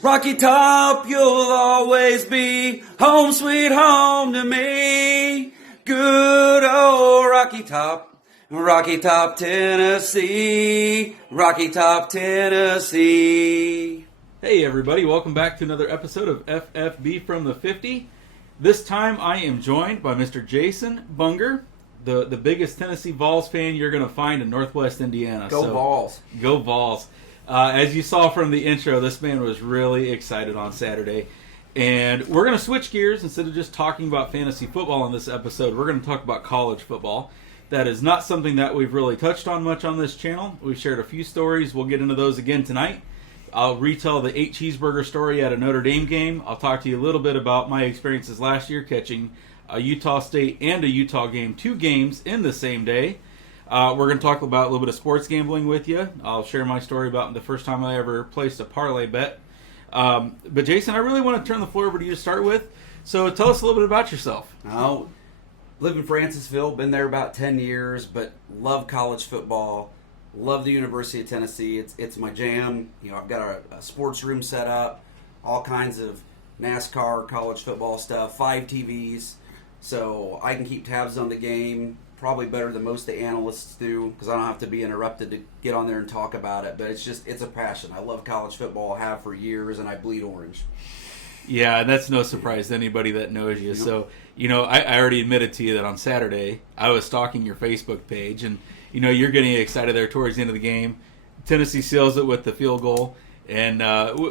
Rocky Top, you'll always be home sweet home to me. Good old Rocky Top, Tennessee, Rocky Top, Tennessee. Hey everybody, welcome back to another episode of FFB from the 50. This time I am joined by Mr. Jason Bunger, the biggest Tennessee Vols fan you're going to find in Northwest Indiana. Go Vols. Go Vols. As you saw from the intro, this man was really excited on Saturday. And we're going to switch gears. Instead of just talking about fantasy football in this episode, we're going to talk about college football. That is not something that we've really touched on much on this channel. We've shared a few stories. We'll get into those again tonight. I'll retell the 8 cheeseburger story at a Notre Dame game. I'll talk to you a little bit about my experiences last year catching a Utah State and a Utah game, 2 games in the same day. We're going to talk about a little bit of sports gambling with you. I'll share my story about the first time I ever placed a parlay bet. But Jason, I really want to turn the floor over to you to start with. So tell us a little bit about yourself. Oh, live in Francisville, been there about 10 years, but love college football. Love the University of Tennessee. It's my jam. You know, I've got a sports room set up, all kinds of NASCAR, college football stuff, 5 TVs, so I can keep tabs on the game. Probably better than most of the analysts do because I don't have to be interrupted to get on there and talk about it. But it's a passion. I love college football, have for years, and I bleed orange. Yeah, and that's no surprise to anybody that knows you. Yep. So, you know, I already admitted to you that on Saturday I was stalking your Facebook page, and you know you're getting excited there towards the end of the game. Tennessee seals it with the field goal, and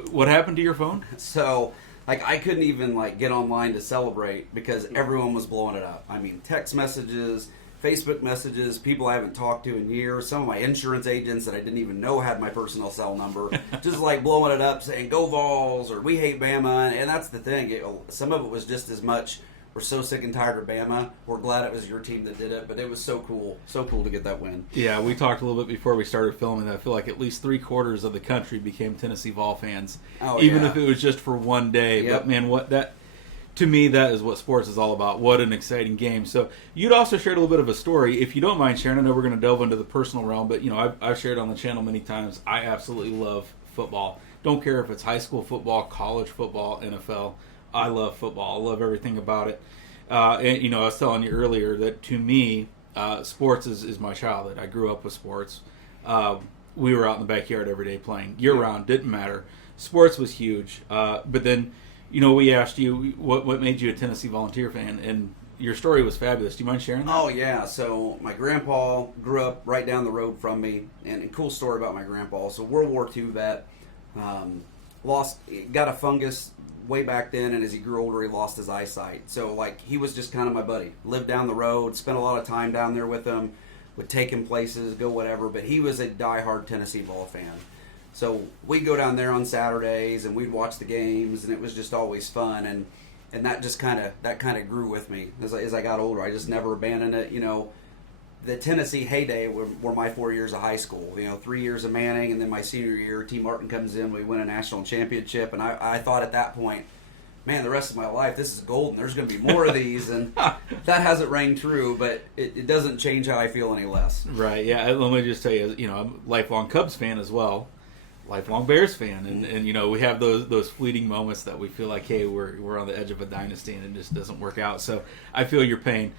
what happened to your phone? So, I couldn't even get online to celebrate because everyone was blowing it up. I mean, text messages, Facebook messages, people I haven't talked to in years, some of my insurance agents that I didn't even know had my personal cell number, just blowing it up saying, go Vols, or we hate Bama, and that's the thing. Some of it was just as much, we're so sick and tired of Bama, we're glad it was your team that did it, but it was so cool to get that win. Yeah, we talked a little bit before we started filming that I feel like at least 3/4 of the country became Tennessee Vol fans, even if it was just for one day. Yep. But man, to me, that is what sports is all about. What an exciting game. So you'd also shared a little bit of a story. If you don't mind sharing, I know we're going to delve into the personal realm, but you know, I've shared on the channel many times. I absolutely love football. Don't care if it's high school football, college football, NFL. I love football. I love everything about it. And you know, I was telling you earlier that to me, sports is my childhood. I grew up with sports. We were out in the backyard every day playing year-round. Didn't matter. Sports was huge. But then, you know, we asked you what made you a Tennessee Volunteer fan, and your story was fabulous. Do you mind sharing that? Oh, yeah. So my grandpa grew up right down the road from me, and a cool story about my grandpa. So World War II vet, got a fungus way back then, and as he grew older, he lost his eyesight. So, he was just kind of my buddy. Lived down the road, spent a lot of time down there with him, would take him places, go whatever, but he was a diehard Tennessee Vol fan. So we'd go down there on Saturdays and we'd watch the games, and it was just always fun, and that just kind of grew with me as I got older. I just never abandoned it. You know, the Tennessee heyday were my 4 years of high school. You know, 3 years of Manning, and then my senior year, T. Martin comes in, we win a national championship, and I thought at that point, man, the rest of my life, this is golden. There's going to be more of these, and that hasn't rang true, but it doesn't change how I feel any less. Right, yeah. Let me just tell you, you know, I'm a lifelong Cubs fan as well. Lifelong Bears fan, and you know, we have those fleeting moments that we feel like, hey, we're on the edge of a dynasty and it just doesn't work out. So I feel your pain.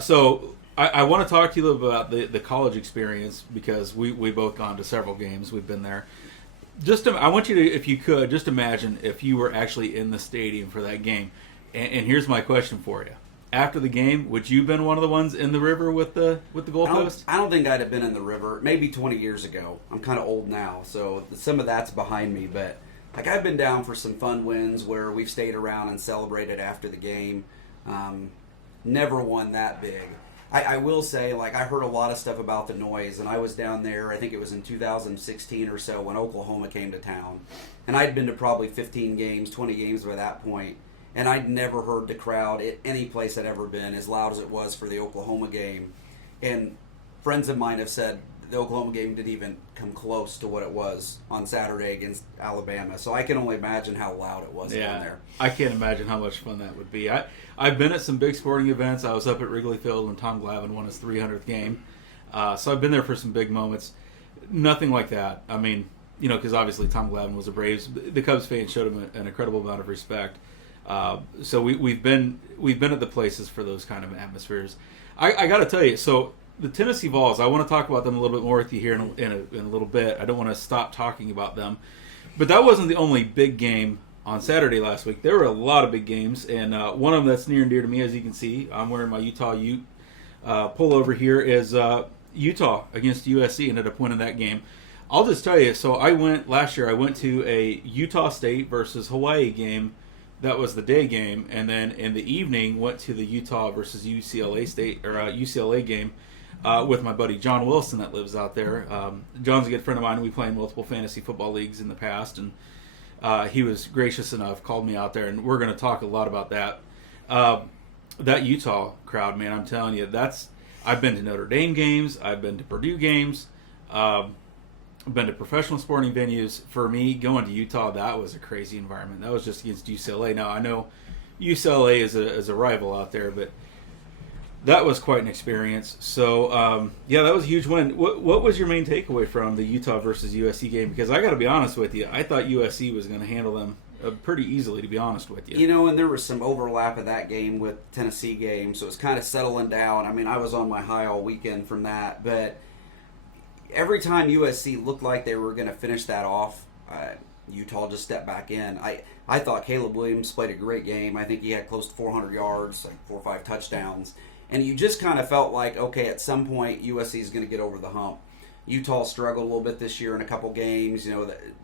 So I want to talk to you a little bit about the college experience, because we both gone to several games. We've been there. I want you to, if you could, just imagine if you were actually in the stadium for that game. And here's my question for you. After the game, would you have been one of the ones in the river with the goalpost? I don't think I'd have been in the river. Maybe 20 years ago. I'm kind of old now, so some of that's behind me. But I've been down for some fun wins where we've stayed around and celebrated after the game. Never won that big. I will say, I heard a lot of stuff about the noise, and I was down there, I think it was in 2016 or so, when Oklahoma came to town. And I'd been to probably 15 games, 20 games by that point. And I'd never heard the crowd at any place I'd ever been as loud as it was for the Oklahoma game. And friends of mine have said the Oklahoma game didn't even come close to what it was on Saturday against Alabama. So I can only imagine how loud it was down there. I can't imagine how much fun that would be. I've been at some big sporting events. I was up at Wrigley Field when Tom Glavine won his 300th game. So I've been there for some big moments. Nothing like that. I mean, because obviously Tom Glavine was a Braves. The Cubs fans showed him an incredible amount of respect. So we've been at the places for those kind of atmospheres. I got to tell you, so the Tennessee Vols, I want to talk about them a little bit more with you here in a little bit. I don't want to stop talking about them. But that wasn't the only big game on Saturday last week. There were a lot of big games, and one of them that's near and dear to me, as you can see, I'm wearing my Utah Ute pullover here, is Utah against USC. Ended up winning that game. I'll just tell you, so last year I went to a Utah State versus Hawaii game. That was the day game, and then in the evening went to the Utah versus UCLA game with my buddy John Wilson that lives out there. John's a good friend of mine. We play in multiple fantasy football leagues in the past, and he was gracious enough, called me out there, and we're going to talk a lot about that. That Utah crowd, man, I'm telling you, I've been to Notre Dame games, I've been to Purdue games, I've been to professional sporting venues. For me, going to Utah, that was a crazy environment. That was just against UCLA. Now, I know UCLA is a rival out there, but that was quite an experience. So, that was a huge win. What was your main takeaway from the Utah versus USC game? Because I got to be honest with you, I thought USC was going to handle them pretty easily, to be honest with you. And there was some overlap of that game with Tennessee game, so it's kind of settling down. I mean, I was on my high all weekend from that, but every time USC looked like they were going to finish that off, Utah just stepped back in. I thought Caleb Williams played a great game. I think he had close to 400 yards, like 4 or 5 touchdowns. And you just kind of felt like, okay, at some point USC is going to get over the hump. Utah struggled a little bit this year in a couple games.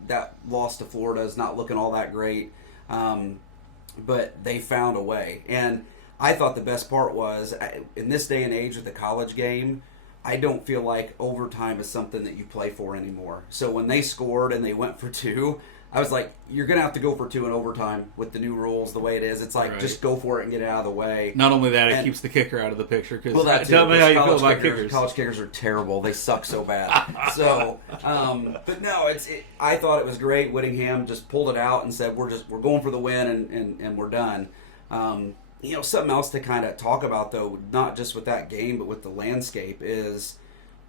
That loss to Florida is not looking all that great. But they found a way. And I thought the best part was, in this day and age with the college game, I don't feel like overtime is something that you play for anymore. So when they scored and they went for 2, I was like, you're going to have to go for 2 in overtime with the new rules, the way it is. It's like, just go for it and get it out of the way. Not only that, it keeps the kicker out of the picture. Tell me how you feel about kickers. College kickers are terrible. They suck so bad. But no, I thought it was great. Whittingham just pulled it out and said, we're going for the win and we're done. Something else to kind of talk about, though, not just with that game, but with the landscape, is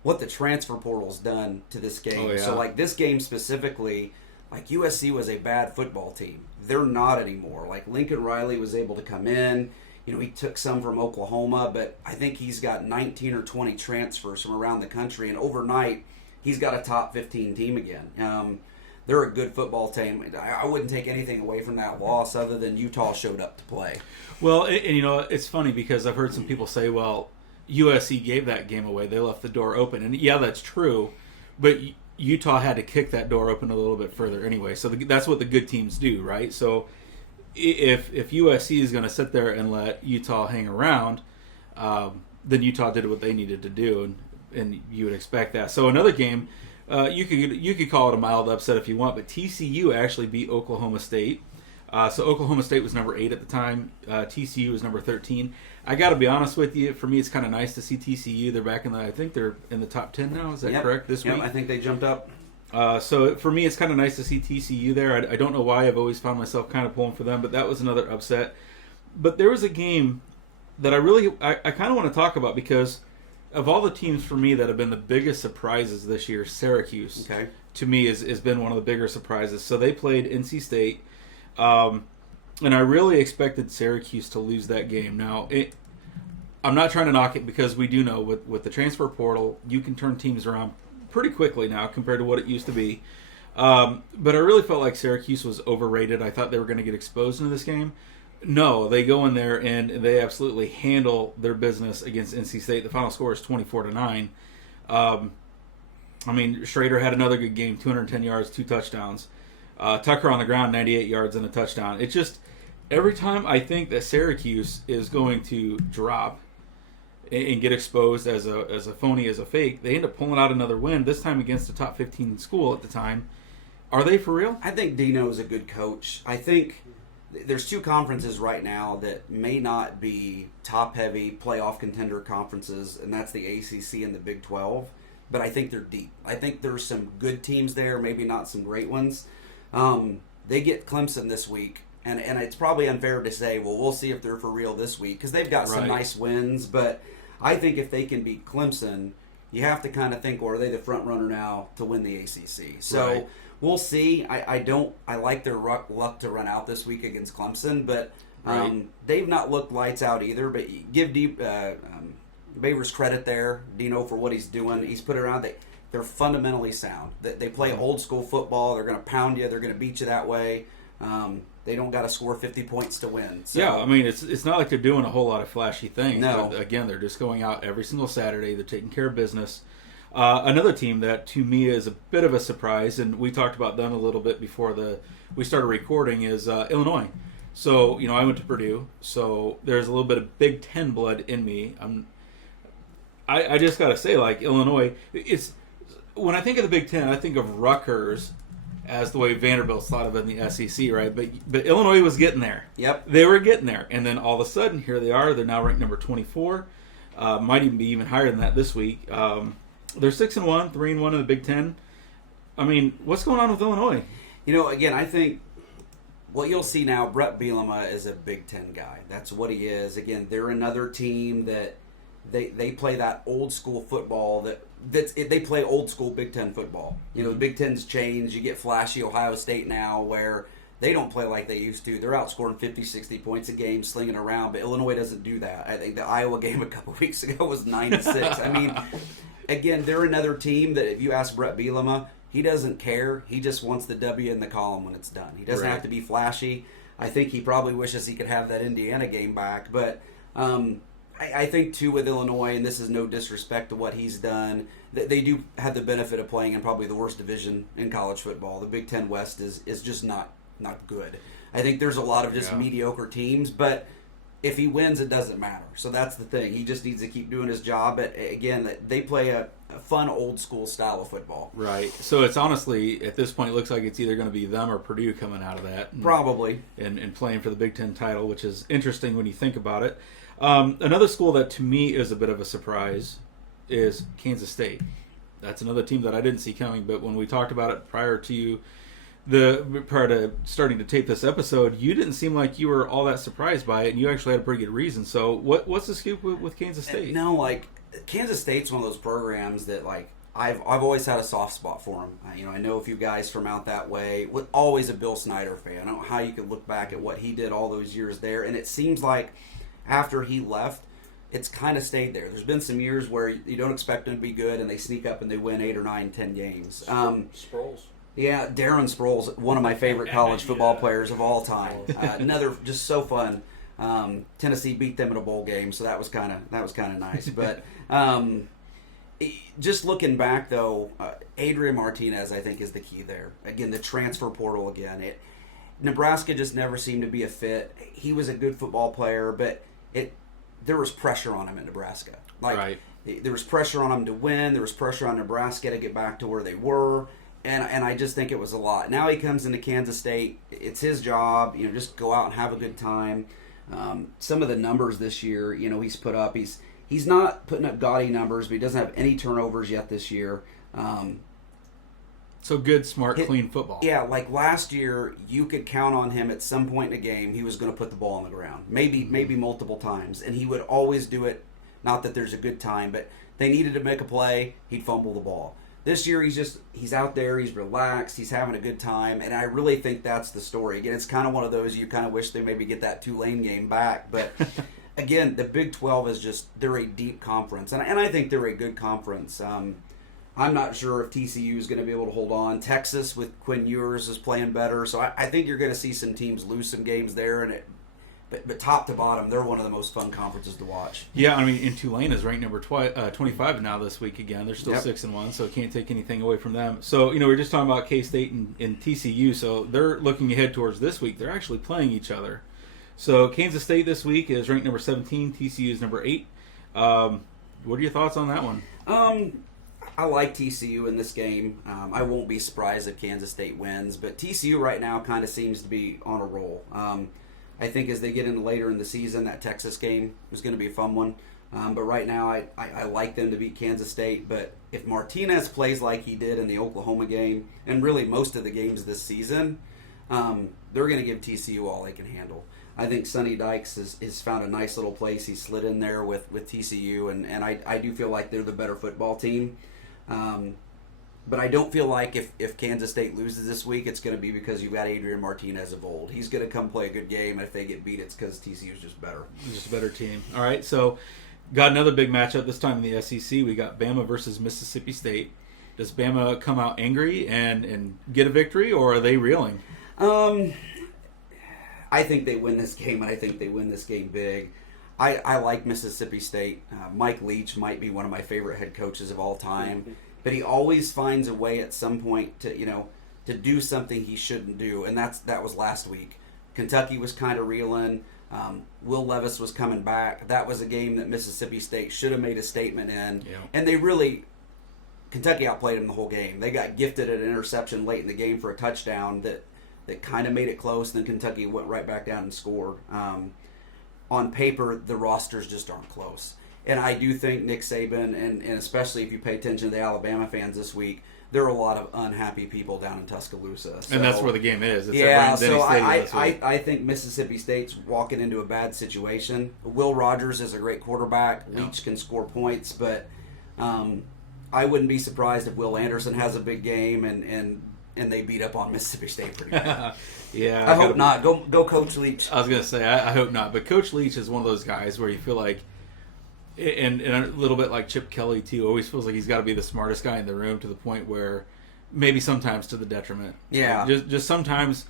what the transfer portal's done to this game. Oh, yeah. So, like, this game specifically, like, USC was a bad football team. They're not anymore. Like, Lincoln Riley was able to come in. He took some from Oklahoma, but I think he's got 19 or 20 transfers from around the country, and overnight, he's got a top 15 team again. They're a good football team. I wouldn't take anything away from that loss other than Utah showed up to play. Well, and it's funny because I've heard some people say, well, USC gave that game away. They left the door open. And yeah, that's true. But Utah had to kick that door open a little bit further anyway. So that's what the good teams do, right? So if USC is going to sit there and let Utah hang around, then Utah did what they needed to do, and you would expect that. So another game, you could call it a mild upset if you want, but TCU actually beat Oklahoma State. So Oklahoma State was number 8 at the time. TCU was number 13. I got to be honest with you. For me, it's kind of nice to see TCU. They're back I think they're in the top 10 now. Is that correct this week? I think they jumped up. So for me, it's kind of nice to see TCU there. I don't know why. I've always found myself kind of pulling for them, but that was another upset. But there was a game that I kind of want to talk about because of all the teams for me that have been the biggest surprises this year, Syracuse, to me, has been one of the bigger surprises. So they played NC State. And I really expected Syracuse to lose that game. Now, I'm not trying to knock it because we do know with the transfer portal, you can turn teams around pretty quickly now compared to what it used to be. But I really felt like Syracuse was overrated. I thought they were going to get exposed in this game. No, they go in there and they absolutely handle their business against NC State. The final score is 24-9. Schrader had another good game, 210 yards, 2 touchdowns. Tucker on the ground, 98 yards and a touchdown. It's just every time I think that Syracuse is going to drop and get exposed as a phony, as a fake, they end up pulling out another win, this time against a top 15 school at the time. Are they for real? I think Dino is a good coach. I think there's 2 conferences right now that may not be top-heavy playoff contender conferences, and that's the ACC and the Big 12. But I think they're deep. I think there's some good teams there, maybe not some great ones. They get Clemson this week, and it's probably unfair to say, well, we'll see if they're for real this week, because they've got some nice wins, but I think if they can beat Clemson, you have to kind of think, well, are they the front runner now to win the ACC? So We'll see. I like their luck to run out this week against Clemson, but they've not looked lights out either. But you give Babers credit there, Dino, for what he's doing. He's put it around. They're fundamentally sound. They play old school football. They're going to pound you. They're going to beat you that way. They don't got to score 50 points to win. So. Yeah, I mean, it's not like they're doing a whole lot of flashy things. No. But again, they're just going out every single Saturday. They're taking care of business. Another team that, to me, is a bit of a surprise, and we talked about them a little bit before we started recording, is Illinois. So, I went to Purdue, so there's a little bit of Big Ten blood in me. I just got to say, like, Illinois, when I think of the Big Ten, I think of Rutgers as the way Vanderbilt's thought of it in the SEC, right? But Illinois was getting there. Yep. They were getting there. And then all of a sudden, here they are. They're now ranked number 24. Might even be even higher than that this week. They're 6-1, 3-1 in the Big Ten. I mean, what's going on with Illinois? Again, I think what you'll see now, Brett Bielema is a Big Ten guy. That's what he is. Again, they're another team that they play that old school football they play old school Big Ten football. The Big Ten's changed. You get flashy Ohio State now where they don't play like they used to. They're outscoring 50, 60 points a game, slinging around, but Illinois doesn't do that. I think the Iowa game a couple weeks ago was 9-6. I mean, again, they're another team that if you ask Brett Bielema, he doesn't care. He just wants the W in the column when it's done. He doesn't have to be flashy. I think he probably wishes he could have that Indiana game back, but I think, too, with Illinois, and this is no disrespect to what he's done, they do have the benefit of playing in probably the worst division in college football. The Big Ten West is just not good. I think there's a lot of just mediocre teams, but if he wins, it doesn't matter. So that's the thing. He just needs to keep doing his job. But, again, they play a fun, old-school style of football. Right. So it's honestly, at this point, it looks like it's either going to be them or Purdue coming out of that. Probably. And playing for the Big Ten title, which is interesting when you think about it. Another school that to me is a bit of a surprise is Kansas State. That's another team that I didn't see coming, but when we talked about it prior to starting to tape this episode, you didn't seem like you were all that surprised by it, and you actually had a pretty good reason. So what's the scoop with Kansas State? No, like Kansas State's one of those programs that like I've always had a soft spot for them. I know a few guys from out that way. Always a Bill Snyder fan. I don't know how you could look back at what he did all those years there, and it seems like after he left, it's kind of stayed there. There's been some years where you don't expect them to be good, and they sneak up and they win 8 or 9, 10 games. Sproles. Yeah, Darren Sproles, one of my favorite college football players of all time. Another just so fun. Tennessee beat them in a bowl game, so that was kind of nice. But just looking back though, Adrian Martinez I think is the key there. Again, the transfer portal again. Nebraska just never seemed to be a fit. He was a good football player, but there was pressure on him in Nebraska. There was pressure on him to win. There was pressure on Nebraska to get back to where they were. And I just think it was a lot. Now he comes into Kansas State. It's his job. Just go out and have a good time. Some of the numbers this year, he's put up. He's not putting up gaudy numbers, but he doesn't have any turnovers yet this year. So good, smart, clean football. Yeah, like last year, you could count on him at some point in a game. He was going to put the ball on the ground, maybe multiple times, and he would always do it. Not that there's a good time, but they needed to make a play. He'd fumble the ball. This year, he's out there, he's relaxed, he's having a good time, and I really think that's the story. Again, it's kind of one of those you kind of wish they maybe get that Tulane game back, but again, the Big 12 is they're a deep conference, and I think they're a good conference. I'm not sure if TCU is going to be able to hold on. Texas with Quinn Ewers is playing better, so I think you're going to see some teams lose some games there, but top to bottom, they're one of the most fun conferences to watch. Yeah, I mean, and Tulane is ranked number 25 now this week again. They're still 6-1, so can't take anything away from them. So, we're just talking about K-State and TCU, so they're looking ahead towards this week. They're actually playing each other. So Kansas State this week is ranked number 17. TCU is number 8. What are your thoughts on that one? I like TCU in this game. I won't be surprised if Kansas State wins, but TCU right now kind of seems to be on a roll. I think as they get into later in the season, that Texas game is going to be a fun one. But right now, I like them to beat Kansas State. But if Martinez plays like he did in the Oklahoma game, and really most of the games this season, they're going to give TCU all they can handle. I think Sonny Dykes has found a nice little place. He slid in there with TCU, and I do feel like they're the better football team. But I don't feel like if Kansas State loses this week, it's going to be because you've got Adrian Martinez of old. He's going to come play a good game, and if they get beat, it's because TCU's just better. Just a better team. All right, so got another big matchup this time in the SEC. We got Bama versus Mississippi State. Does Bama come out angry and get a victory, or are they reeling? I think they win this game, and I think they win this game big. I like Mississippi State. Mike Leach might be one of my favorite head coaches of all time. But he always finds a way at some point to do something he shouldn't do, and that was last week. Kentucky was kind of reeling. Will Levis was coming back. That was a game that Mississippi State should have made a statement in, and Kentucky outplayed them the whole game. They got gifted an interception late in the game for a touchdown that kind of made it close. Then Kentucky went right back down and scored. On paper, the rosters just aren't close. And I do think Nick Saban, and especially if you pay attention to the Alabama fans this week, there are a lot of unhappy people down in Tuscaloosa. So, and that's where the game is. It's so I think Mississippi State's walking into a bad situation. Will Rogers is a great quarterback. Leach can score points, but I wouldn't be surprised if Will Anderson has a big game and they beat up on Mississippi State pretty bad. Yeah, I hope not. Go Coach Leach. I was going to say, I hope not. But Coach Leach is one of those guys where you feel like, and a little bit like Chip Kelly too, always feels like he's got to be the smartest guy in the room to the point where maybe sometimes to the detriment. Yeah. Just sometimes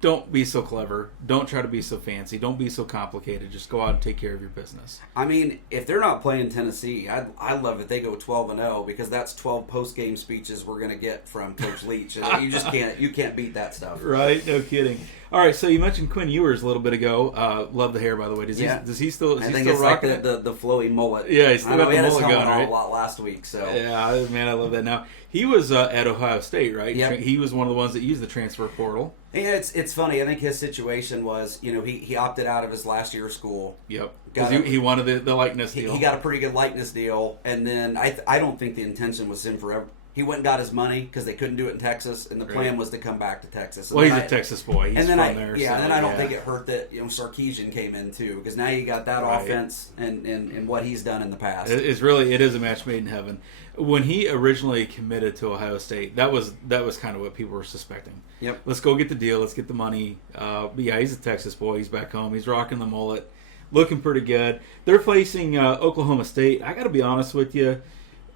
don't be so clever. Don't try to be so fancy. Don't be so complicated. Just go out and take care of your business. I mean, if they're not playing Tennessee, I'd love if they go 12-0 because that's 12 post-game speeches we're going to get from Coach Leach. You just can't beat that stuff. Right? No kidding. All right, so you mentioned Quinn Ewers a little bit ago. Love the hair, by the way. Does he still? I think it's like the flowy mullet. Yeah, he's still got the mullet going, right? A lot last week. So yeah, man, I love that. Now he was at Ohio State, right? Yep. He was one of the ones that used the transfer portal. Yeah, it's funny. I think his situation was, he opted out of his last year of school. Yep. Because he wanted the likeness deal. He got a pretty good likeness deal, and then I don't think the intention was him forever. He went and got his money because they couldn't do it in Texas, and the plan was to come back to Texas. And he's a Texas boy. He's from there. Yeah, and then I don't think it hurt that Sarkisian came in too, because now you got that offense and what he's done in the past. It is a match made in heaven. When he originally committed to Ohio State, that was kind of what people were suspecting. Yep. Let's go get the deal. Let's get the money. But yeah, he's a Texas boy. He's back home. He's rocking the mullet, looking pretty good. They're facing Oklahoma State. I got to be honest with you.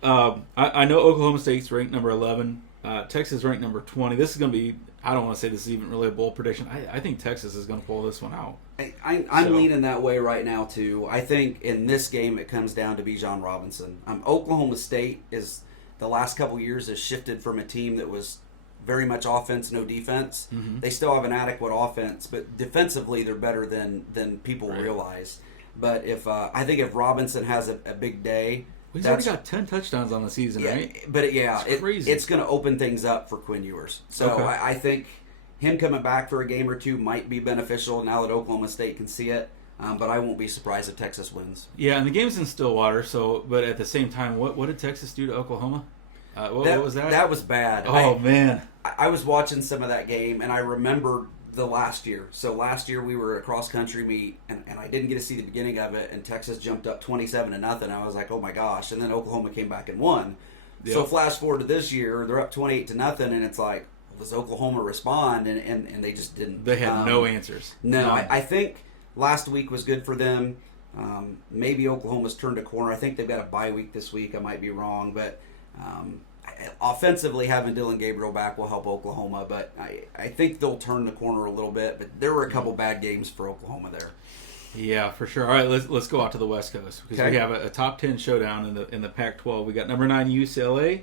I know Oklahoma State's ranked number 11. Texas ranked number 20. This is going to be, I don't want to say this is even really a bold prediction. I think Texas is going to pull this one out. I'm leaning that way right now, too. I think in this game it comes down to Bijan Robinson. Oklahoma State is, the last couple years, has shifted from a team that was very much offense, no defense. Mm-hmm. They still have an adequate offense, but defensively they're better than people realize. But I think if Robinson has a big day, he's already got 10 touchdowns on the season, right? But it's crazy. It's going to open things up for Quinn Ewers. So okay. I think him coming back for a game or two might be beneficial now that Oklahoma State can see it. But I won't be surprised if Texas wins. Yeah, and the game's in Stillwater. But at the same time, what did Texas do to Oklahoma? What was that? That was bad. Oh, man. I was watching some of that game, and I remember the last year. So last year we were at a cross-country meet, and I didn't get to see the beginning of it, and Texas jumped up 27-0. I was like, oh, my gosh. And then Oklahoma came back and won. Yep. So flash forward to this year, they're up 28-0, and it's like, does Oklahoma respond? And they just didn't. They had no answers. No, I think last week was good for them. Maybe Oklahoma's turned a corner. I think they've got a bye week this week. I might be wrong, but offensively, having Dylan Gabriel back will help Oklahoma, but I think they'll turn the corner a little bit. But there were a couple bad games for Oklahoma there. Yeah, for sure. All right, let's go out to the West Coast because we have a top 10 showdown in the Pac-12. We got number 9 UCLA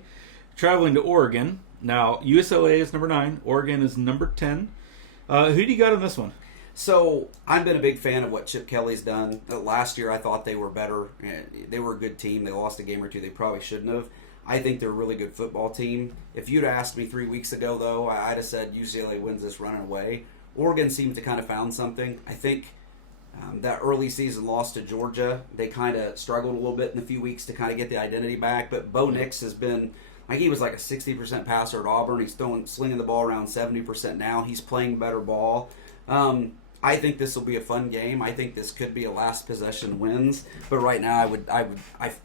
traveling to Oregon. Now UCLA is number 9, Oregon is number 10. Who do you got in this one? So I've been a big fan of what Chip Kelly's done. Last year I thought they were better. They were a good team. They lost a game or two they probably shouldn't have. I think they're a really good football team. If you'd asked me 3 weeks ago, though, I'd have said UCLA wins this running away. Oregon seems to kind of found something. I think that early season loss to Georgia, they kind of struggled a little bit in a few weeks to kind of get the identity back. But Bo Nix has been, he was like a 60% passer at Auburn. He's slinging the ball around 70% now. He's playing better ball. I I think this will be a fun game. I think this could be a last possession wins. But right now,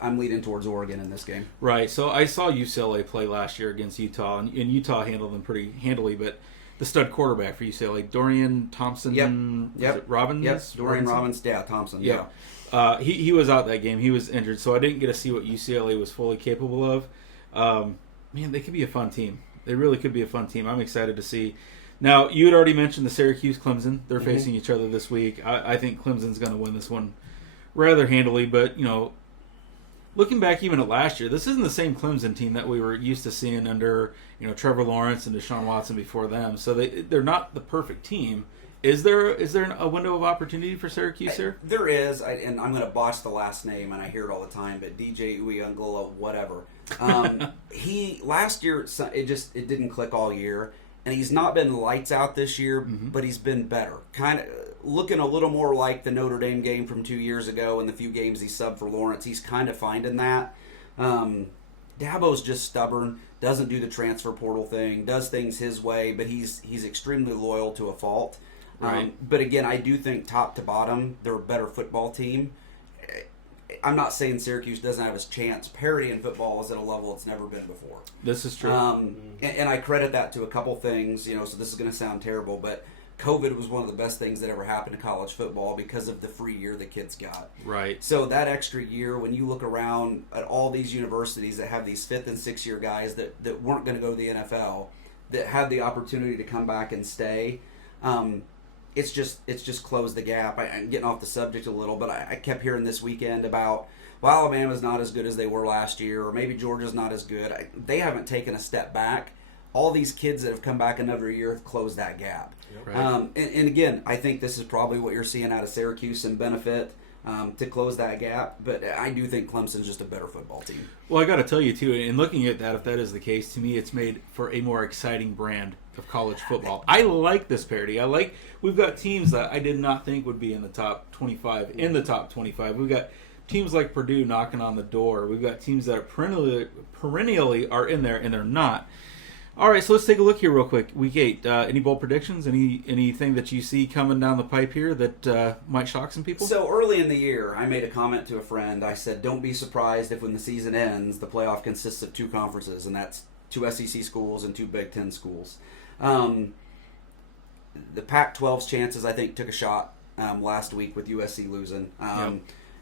I'm leaning towards Oregon in this game. Right. So I saw UCLA play last year against Utah, and Utah handled them pretty handily. But the stud quarterback for UCLA, Dorian Thompson, Yep. Robbins? Yep. Dorian Robbins. Yeah, Thompson. Yeah. He was out that game. He was injured, so I didn't get to see what UCLA was fully capable of. Man, they could be a fun team. They really could be a fun team. I'm excited to see. Now, you had already mentioned the Syracuse-Clemson. They're facing each other this week. I think Clemson's going to win this one rather handily. But, looking back even at last year, this isn't the same Clemson team that we were used to seeing under Trevor Lawrence and Deshaun Watson before them. So they're not the perfect team. Is there a window of opportunity for Syracuse here? There is, and I'm going to botch the last name, and I hear it all the time, but DJ Uyunglele, whatever. He last year it didn't click all year, and he's not been lights out this year, but he's been better. Kind of looking a little more like the Notre Dame game from 2 years ago, and the few games he subbed for Lawrence. He's kind of finding that. Dabo's just stubborn, doesn't do the transfer portal thing, does things his way, but he's extremely loyal to a fault. Right. But again, I do think top to bottom, they're a better football team. I'm not saying Syracuse doesn't have a chance. Parity in football is at a level it's never been before. This is true. And I credit that to a couple things, so this is going to sound terrible, but COVID was one of the best things that ever happened to college football because of the free year the kids got. Right. So that extra year, when you look around at all these universities that have these 5th and 6th year guys that weren't going to go to the NFL, that had the opportunity to come back and stay, it's just closed the gap. I'm getting off the subject a little, but I kept hearing this weekend about, well, Alabama's not as good as they were last year, or maybe Georgia's not as good. They haven't taken a step back. All these kids that have come back another year have closed that gap. Right. And again, I think this is probably what you're seeing out of Syracuse and benefit to close that gap. But I do think Clemson's just a better football team. Well, I got to tell you, too, in looking at that, if that is the case, to me it's made for a more exciting brand of college football. I like this parity. We've got teams that I did not think would be in the top 25. We've got teams like Purdue knocking on the door. We've got teams that are perennially are in there, and they're not. All right, so let's take a look here real quick. Week 8. Any bold predictions? Anything that you see coming down the pipe here that might shock some people? So early in the year, I made a comment to a friend. I said, don't be surprised if when the season ends, the playoff consists of 2 conferences, and that's 2 SEC schools and 2 Big Ten schools. The Pac-12's chances, I think, took a shot last week with USC losing.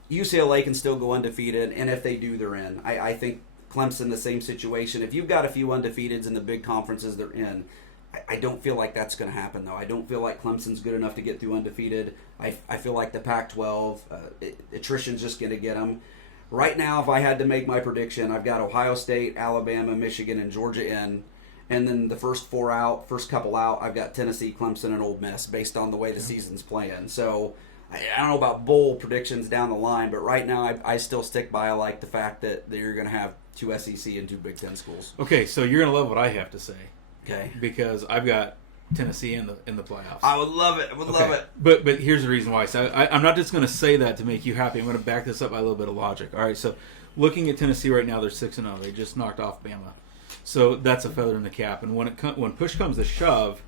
UCLA can still go undefeated, and if they do, they're in. I think Clemson, the same situation. If you've got a few undefeateds in the big conferences they're in, I don't feel like that's going to happen, though. I don't feel like Clemson's good enough to get through undefeated. I feel like the Pac-12, attrition's just going to get them. Right now, if I had to make my prediction, I've got Ohio State, Alabama, Michigan, and Georgia in. And then the first couple out, I've got Tennessee, Clemson, and Ole Miss based on the way the season's playing. So I don't know about bold predictions down the line, but right now I still stick by I like the fact that you're going to have 2 SEC and 2 Big Ten schools. Okay, so you're going to love what I have to say. Okay. Because I've got Tennessee in the playoffs. I would love it. Love it. But here's the reason why. So I'm not just going to say that to make you happy. I'm going to back this up by a little bit of logic. All right, so looking at Tennessee right now, they're 6-0. They just knocked off Bama. So that's a feather in the cap. And when push comes to shove,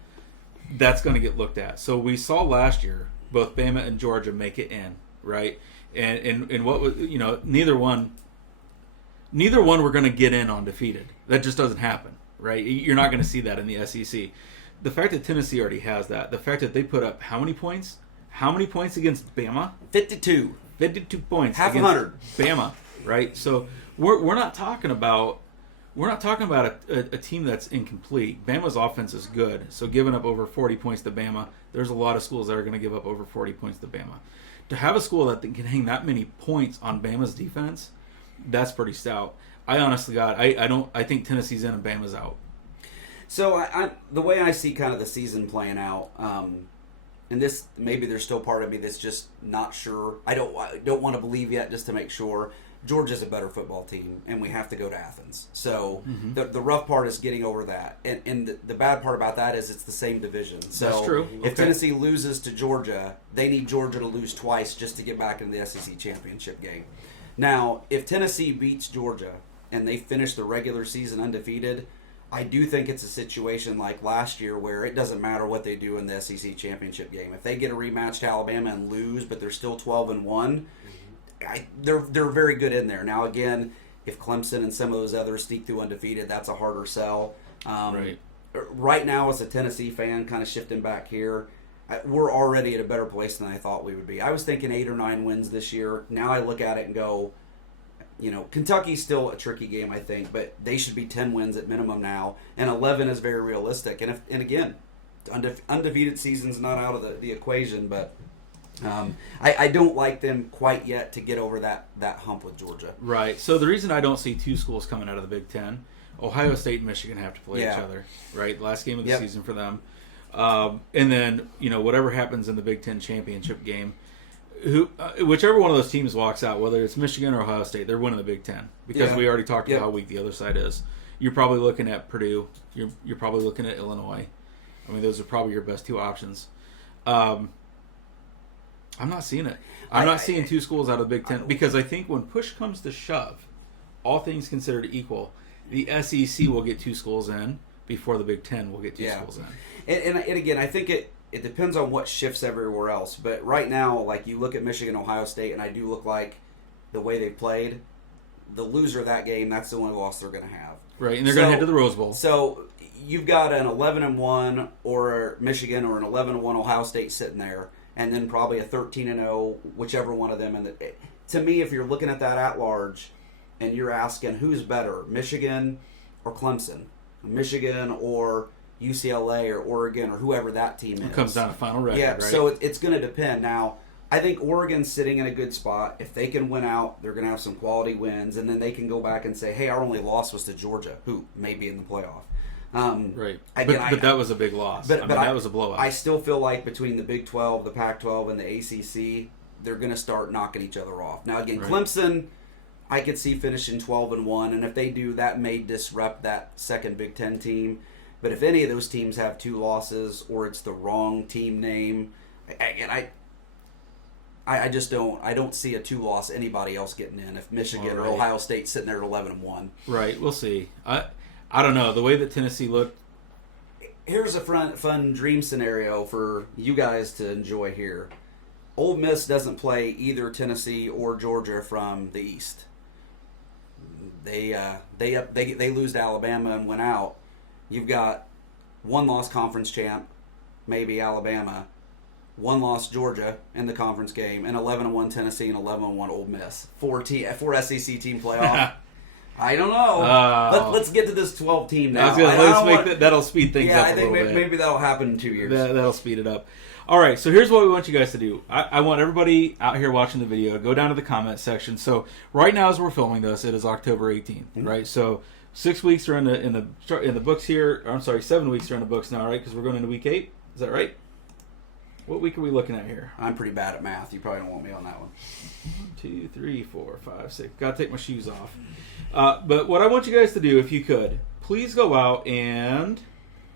that's going to get looked at. So we saw last year both Bama and Georgia make it in, right? And what was, neither one were going to get in undefeated. That just doesn't happen, right? You're not going to see that in the SEC. The fact that Tennessee already has that, the fact that they put up how many points? How many points against Bama? 52. 52 points. Half against 100. Bama, right? So we're not talking about a team that's incomplete. Bama's offense is good, so giving up over 40 points to Bama, there's a lot of schools that are going to give up over 40 points to Bama. To have a school that can hang that many points on Bama's defense, that's pretty stout. I think Tennessee's in and Bama's out. So the way I see kind of the season playing out, and this maybe there's still part of me that's just not sure. I don't want to believe yet just to make sure. Georgia's a better football team, and we have to go to Athens. So the rough part is getting over that. And the bad part about that is it's the same division. So that's true. If Tennessee loses to Georgia, they need Georgia to lose twice just to get back into the SEC championship game. Now, if Tennessee beats Georgia and they finish the regular season undefeated, I do think it's a situation like last year where it doesn't matter what they do in the SEC championship game. If they get a rematch to Alabama and lose, but they're still 12-1, they're very good in there. Now again, if Clemson and some of those others sneak through undefeated, that's a harder sell. Right. Right now, as a Tennessee fan, kind of shifting back here, we're already at a better place than I thought we would be. I was thinking 8 or 9 wins this year. Now I look at it and go, Kentucky's still a tricky game, I think, but they should be 10 wins at minimum now, and 11 is very realistic. And again, undefeated season's not out of the equation, but I don't like them quite yet to get over that hump with Georgia. Right. So the reason I don't see 2 schools coming out of the Big Ten, Ohio State and Michigan have to play each other, right? Last game of the season for them. And then, whatever happens in the Big Ten championship game, whichever one of those teams walks out, whether it's Michigan or Ohio State, they're winning the Big Ten because we already talked about how weak the other side is. You're probably looking at Purdue. You're probably looking at Illinois. I mean, those are probably your best 2 options. I'm not seeing it. I'm not seeing 2 schools out of the Big Ten because I think when push comes to shove, all things considered equal, the SEC will get 2 schools in before the Big Ten will get 2 schools in. And again, I think it depends on what shifts everywhere else. But right now, like you look at Michigan, Ohio State, and I do look like the way they played, the loser of that game, that's the only loss they're going to have. Right, and they're going to head to the Rose Bowl. So you've got an 11-1 or Michigan or an 11-1 Ohio State sitting there, and then probably a 13-0, whichever one of them. And to me, if you're looking at that at large, and you're asking who's better, Michigan or Clemson, Michigan or UCLA or Oregon or whoever that team is. It comes down to final record, yeah, right? So it's going to depend. Now, I think Oregon's sitting in a good spot. If they can win out, they're going to have some quality wins, and then they can go back and say, hey, our only loss was to Georgia, who may be in the playoff. Right. Again, but that was a big loss. But that was a blowout. I still feel like between the Big 12, the Pac-12, and the ACC, they're going to start knocking each other off. Now, again, Clemson, I could see finishing 12-1, and if they do, that may disrupt that second Big Ten team. But if any of those teams have 2 losses or it's the wrong team name, I just don't see a 2-loss anybody else getting in if Michigan or Ohio State sitting there at 11-1. Right, we'll see. I don't know. The way that Tennessee looked. Here's a fun dream scenario for you guys to enjoy here. Ole Miss doesn't play either Tennessee or Georgia from the East. They lose to Alabama and went out. You've got 1-loss conference champ, maybe Alabama, 1-loss Georgia in the conference game, and 11-1 Tennessee and 11-1 Ole Miss. 4 SEC team playoff. I don't know. Let's get to this 12 team now. That'll speed things up. Yeah, I think maybe that'll happen in 2 years. That'll speed it up. All right, so here's what we want you guys to do. I want everybody out here watching the video, go down to the comment section. So right now as we're filming this, it is October 18th, right? So 6 weeks are in the books here. I'm sorry, 7 weeks are in the books now, right? Because we're going into week 8. Is that right? What week are we looking at here? I'm pretty bad at math. You probably don't want me on that one. 1, 2, 3, 4, 5, 6. Got to take my shoes off. But what I want you guys to do, if you could, please go out and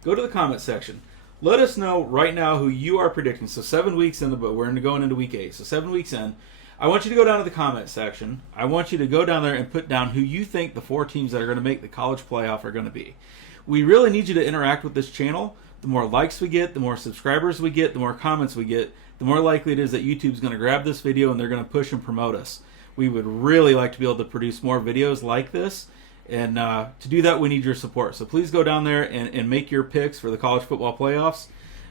go to the comment section. Let us know right now who you are predicting. So 7 weeks in the book. We're going into week 8. So 7 weeks in. I want you to go down to the comment section. I want you to go down there and put down who you think the 4 teams that are going to make the college playoff are going to be. We really need you to interact with this channel. The more likes we get, the more subscribers we get, the more comments we get, the more likely it is that YouTube's going to grab this video and they're going to push and promote us. We would really like to be able to produce more videos like this. And to do that, we need your support. So please go down there and make your picks for the college football playoffs.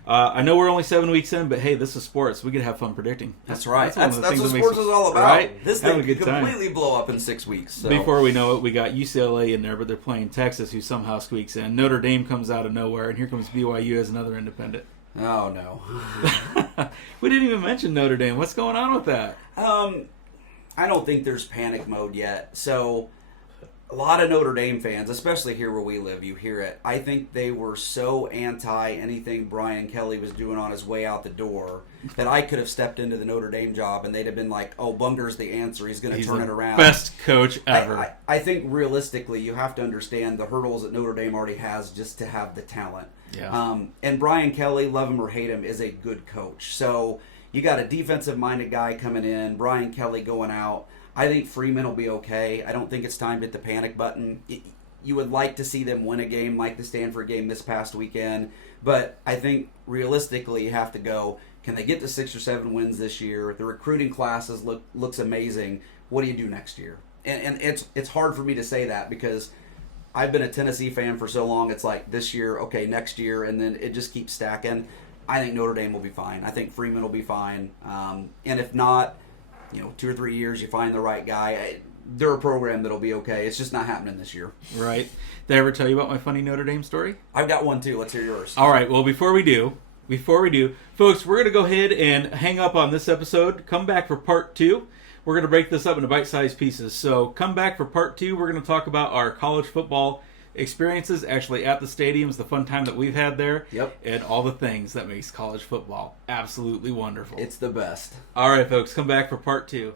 I know we're only 7 weeks in, but hey, this is sports. We could have fun predicting. That's right. That's what sports is all about. Right? This thing could completely blow up in 6 weeks. So. Before we know it, we got UCLA in there, but they're playing Texas, who somehow squeaks in. Notre Dame comes out of nowhere, and here comes BYU as another independent. Oh, no. We didn't even mention Notre Dame. What's going on with that? I don't think there's panic mode yet. So a lot of Notre Dame fans, especially here where we live, you hear it. I think they were so anti anything Brian Kelly was doing on his way out the door that I could have stepped into the Notre Dame job and they'd have been like, oh, Bunger's the answer. He's going to turn it around. Best coach ever. I think realistically you have to understand the hurdles that Notre Dame already has just to have the talent. Yeah. And Brian Kelly, love him or hate him, is a good coach. So you got a defensive-minded guy coming in, Brian Kelly going out. I think Freeman will be okay. I don't think it's time to hit the panic button. you would like to see them win a game like the Stanford game this past weekend. But I think realistically you have to go, can they get to 6 or 7 wins this year? The recruiting classes looks amazing. What do you do next year? And it's hard for me to say that because I've been a Tennessee fan for so long. It's like this year, okay, next year, and then it just keeps stacking. I think Notre Dame will be fine. I think Freeman will be fine. And if not, 2 or 3 years, you find the right guy. They're a program that'll be okay. It's just not happening this year. Right. Did I ever tell you about my funny Notre Dame story? I've got one too. Let's hear yours. All right. Well, before we do, folks, we're going to go ahead and hang up on this episode. Come back for part 2. We're going to break this up into bite-sized pieces. So come back for part 2. We're going to talk about our college football experiences actually at the stadiums, the fun time that we've had there, and all the things that makes college football absolutely wonderful. It's the best. All right, folks, come back for part 2.